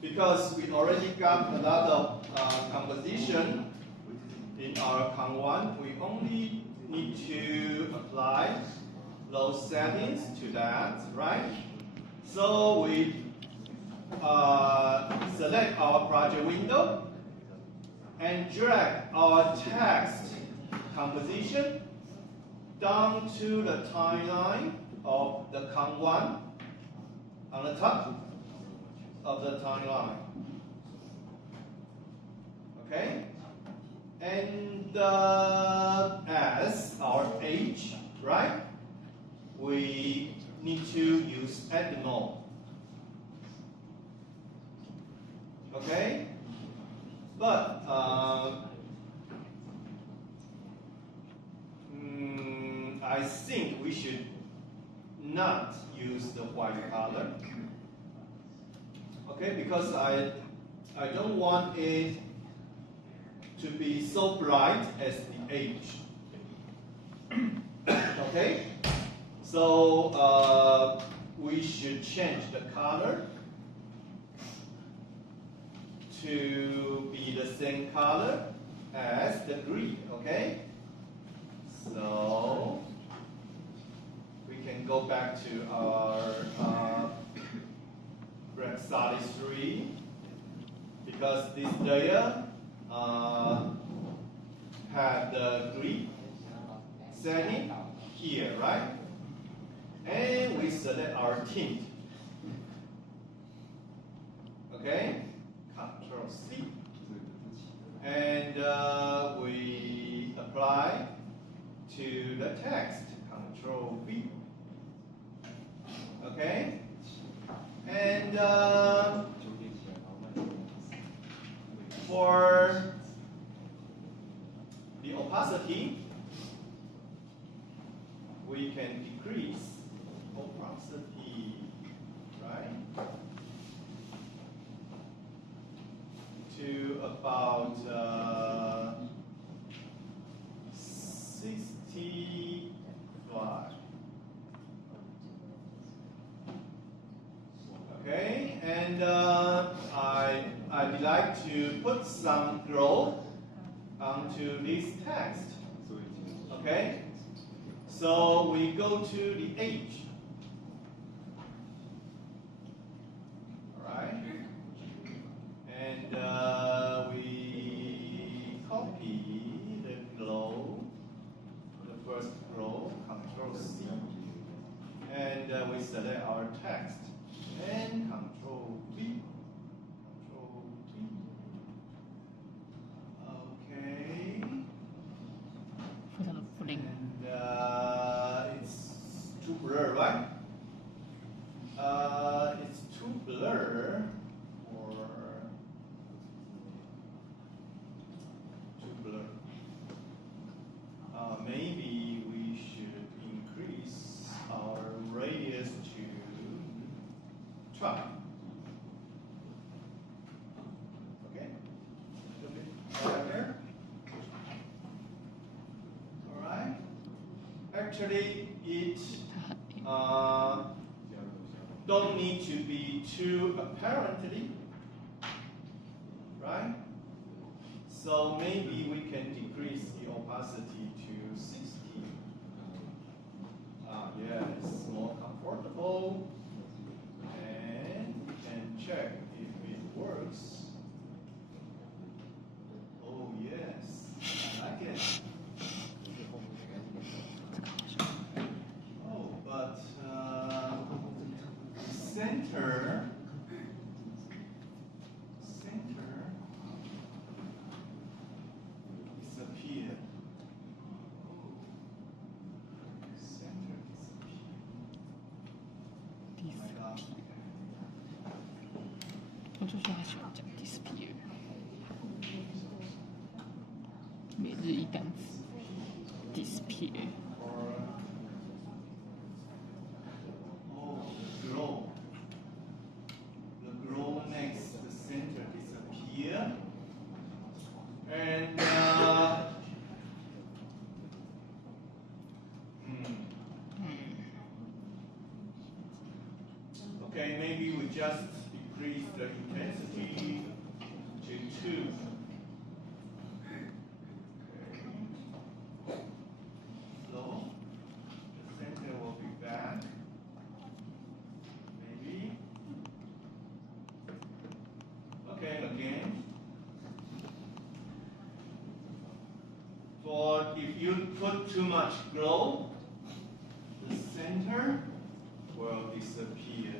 because we already got a lot of composition in our Con1, we only need to apply those settings to that, right? So we select our project window and drag our text composition down to the timeline of the Con1 on the top of the timeline. Okay? And as our age, right? We need to use edit mode. Okay? But I think we should not use the white color. Okay, because I don't want it to be so bright as the age. Okay? So we should change the color to be the same color as the green, okay? So we can go back to our Red Solid 3 because this layer had the green setting here, right? And we select our tint. Okay? Control C. And we apply to the text. Control V. Okay? And for the opacity, we can decrease opacity, right? To about 65. Okay, and I'd like to put some glow onto this text. Okay, so we go to the age. All right, and we copy the glow, the first glow, Control C, and we select our text. And Control V. Control V. Okay. And it's too blur, right? It's too blur or too blur. Maybe we should increase our radius to try. Okay? Here. Alright. Actually, it don't need to be too apparently, right? So maybe we can decrease the opacity to 60. Yeah, it's more comfortable. Check if it works. Oh yes, I like it. Oh, but center disappeared. Center disappeared. Oh my God. 我就说他喜欢讲 disappear， 每日一单词 disappear。 The glow makes the center disappear, and okay, maybe we just decrease the intensity to 2. So the center will be back. Maybe. Okay, again. For if you put too much glow, the center will disappear.